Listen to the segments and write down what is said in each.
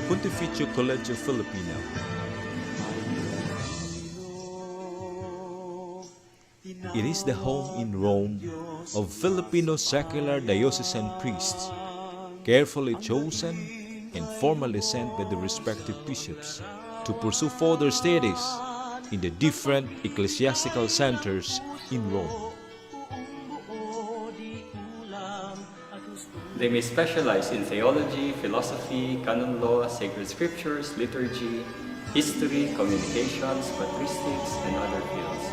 the Pontificio Collegio Filippino. It is the home in Rome of Filipino secular diocesan priests, carefully chosen and formally sent by the respective bishops to pursue further studies in the different ecclesiastical centers in Rome. They may specialize in theology, philosophy, canon law, sacred scriptures, liturgy, history, communications, patristics, and other fields.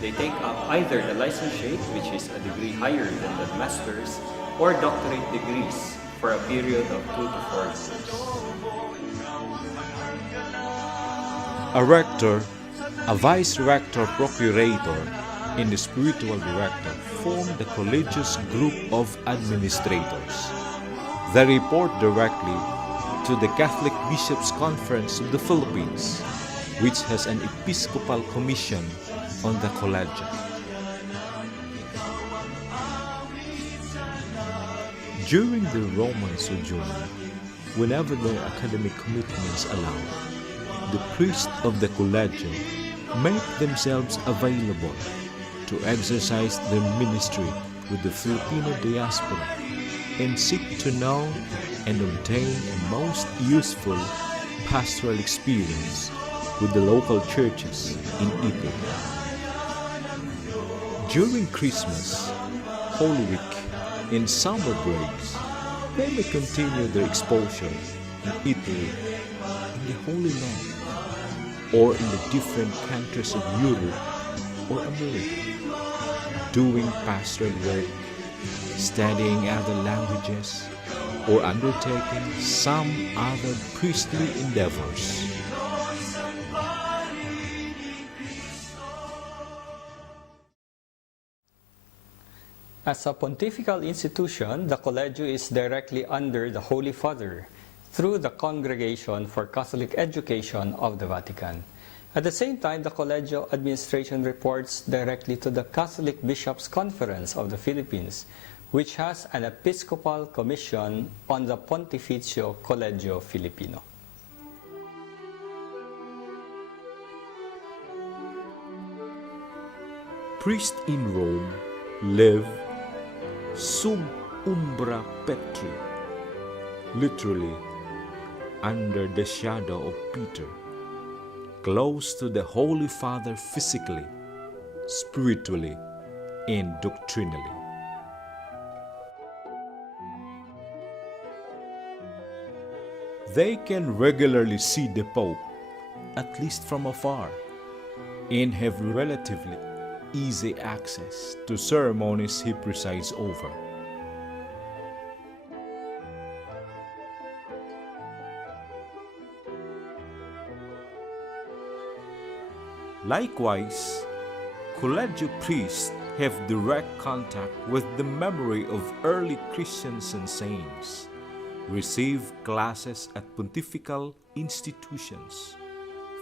They take up either the licentiate, which is a degree higher than the master's, or doctorate degrees for a period of 2 to 4 years. A rector, a vice-rector procurator, and the spiritual director form the collegious group of administrators. They report directly to the Catholic Bishops' Conference of the Philippines, which has an episcopal commission on the collegiate. During the Roman sojourn, whenever their academic commitments allow, the priests of the collegio make themselves available to exercise their ministry with the Filipino diaspora and seek to know and obtain a most useful pastoral experience with the local churches in Italy. During Christmas, Holy Week, and summer breaks, they may continue their exposure in Italy, in the Holy Land, or in the different countries of Europe or America, doing pastoral work, studying other languages, or undertaking some other priestly endeavors. As a pontifical institution, the Collegio is directly under the Holy Father through the Congregation for Catholic Education of the Vatican. At the same time, the Collegio administration reports directly to the Catholic Bishops' Conference of the Philippines, which has an episcopal commission on the Pontificio Collegio Filippino. Priests in Rome live sub umbra Petri, literally under the shadow of Peter, close to the Holy Father physically, spiritually, and doctrinally. They can regularly see the Pope, at least from afar, and have relatively easy access to ceremonies he presides over. Likewise, collegio priests have direct contact with the memory of early Christians and saints, receive classes at pontifical institutions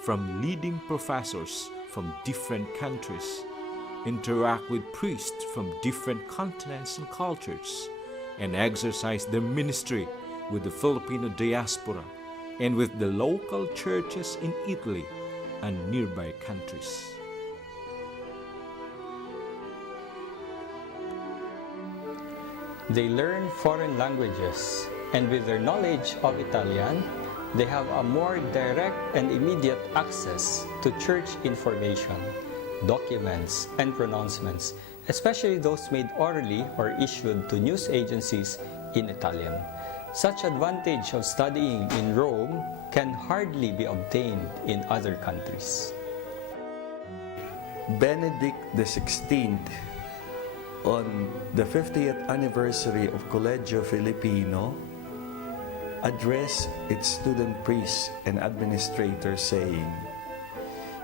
from leading professors from different countries, interact with priests from different continents and cultures, and exercise their ministry with the Filipino diaspora and with the local churches in Italy and nearby countries. They learn foreign languages, and with their knowledge of Italian, they have a more direct and immediate access to church information, documents, and pronouncements, especially those made orally or issued to news agencies in Italian. Such advantage of studying in Rome can hardly be obtained in other countries. Benedict XVI, on the 50th anniversary of Collegio Filippino, addressed its student priests and administrators saying,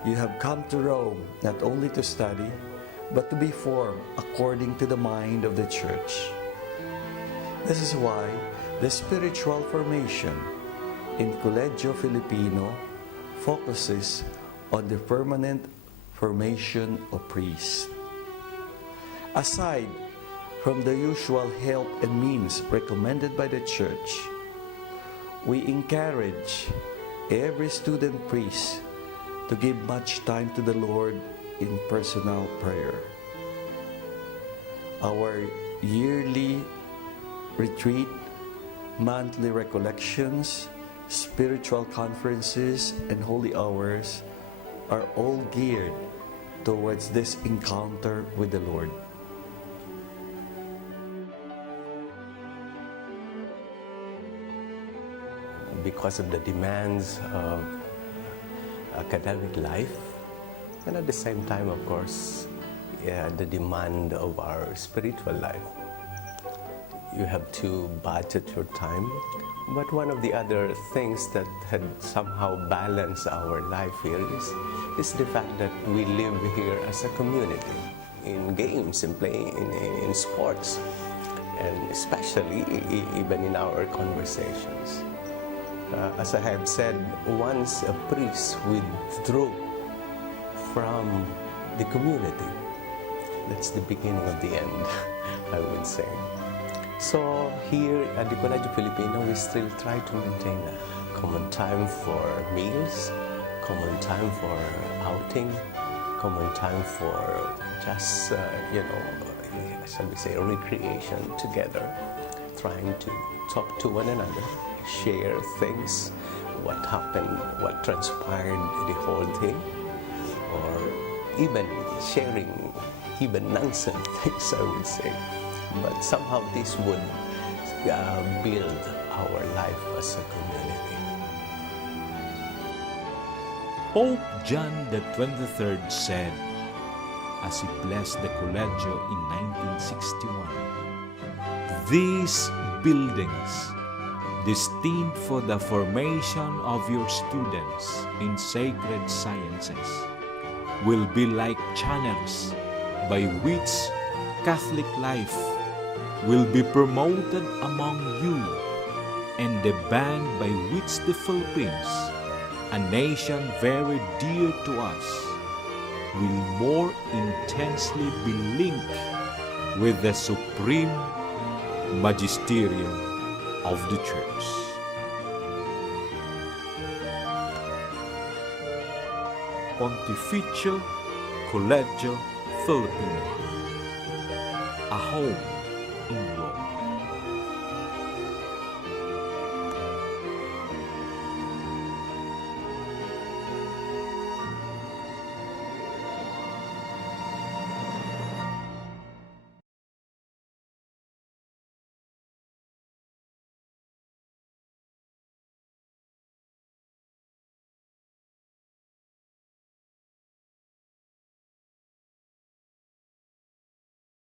"You have come to Rome not only to study, but to be formed according to the mind of the Church. This is why the spiritual formation in Collegio Filippino focuses on the permanent formation of priests. Aside from the usual help and means recommended by the Church, we encourage every student priest to give much time to the Lord in personal prayer. Our yearly retreat, monthly recollections, spiritual conferences, and holy hours are all geared towards this encounter with the Lord. Because of the demands of academic life, and at the same time, of course, the demand of our spiritual life, you have to budget your time. But one of the other things that had somehow balanced our life here is the fact that we live here as a community, in games and playing in sports, and especially even in our conversations. As I have said, once a priest withdrew from the community, that's the beginning of the end, I would say. So here at the Collegio Filippino, we still try to maintain a common time for meals, common time for outing, common time for just, shall we say, recreation together, trying to talk to one another, share things, what happened, what transpired the whole day, or even sharing even nonsense things, I would say. But somehow this would build our life as a community. Pope John the 23rd said, as he blessed the Collegio in 1961, "These buildings, destined for the formation of your students in sacred sciences, will be like channels by which Catholic life will be promoted among you, and the band by which the Philippines, a nation very dear to us, will more intensely be linked with the supreme magisterium of the Church." Pontificio Collegio Filippino, a home